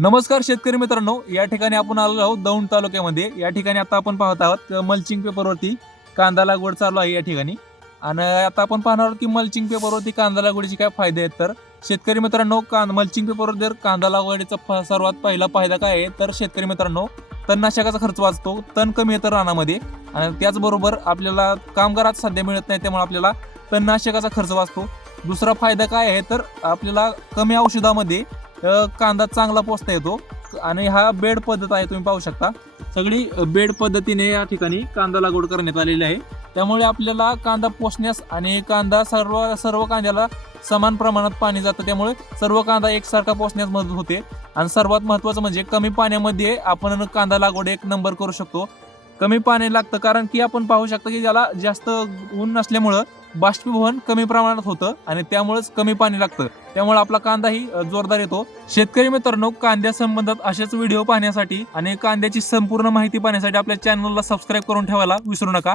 नमस्कार शेतकरी मित्रांनो या ठिकाणी आपण आलो आहोत दौंड तालुक्यामध्ये. या ठिकाणी आता आपण पाहत आहोत मल्चिंग पेपरवरती कांदा लागवड चालू आहे या ठिकाणी. आणि आता आपण पाहणार आहोत की मल्चिंग पेपरवरती कांदा लागवडीचे काय फायदे आहेत. तर शेतकरी मित्रांनो कांदा मल्चिंग पेपरवर जर कांदा लागवडीचा फ- सर्वात पहिला फायदा काय आहे? तर शेतकरी मित्रांनो तणनाशकाचा खर्च वाचतो तण कमी येतं रानामध्ये. आणि त्याचबरोबर आपल्याला कामगारात सध्या मिळत नाही त्यामुळे आपल्याला तणनाशकाचा खर्च वाचतो. दुसरा फायदा काय आहे? तर आपल्याला कमी औषधामध्ये कांदा चांगला पोचता येतो. आणि हा बेड पद्धत आहे तुम्ही पाहू शकता. सगळी बेड पद्धतीने या ठिकाणी कांदा लागवड करण्यात आलेली आहे. त्यामुळे आपल्याला कांदा पोसण्यास आणि कांदा सर्व सर्व कांद्याला समान प्रमाणात पाणी जातं. त्यामुळे सर्व कांदा एकसारखा पोसण्यास मदत होते. आणि सर्वात महत्त्वाचं म्हणजे कमी पाण्यामध्ये आपण कांदा लागवड एक नंबर करू शकतो. कमी पाणी लागतं कारण की आपण पाहू शकतो की ज्याला जास्त ऊन नसल्यामुळं बाष्पीभवन कमी प्रमाणात होतं आणि त्यामुळेच कमी पाणी लागतं. त्यामुळे आपला कांदाही जोरदार येतो. शेतकरी मित्रांनो कांद्या संबंधात असेच व्हिडिओ पाहण्यासाठी आणि कांद्याची संपूर्ण माहिती पाहण्यासाठी आपल्या चॅनलला सबस्क्राईब करून ठेवायला विसरू नका.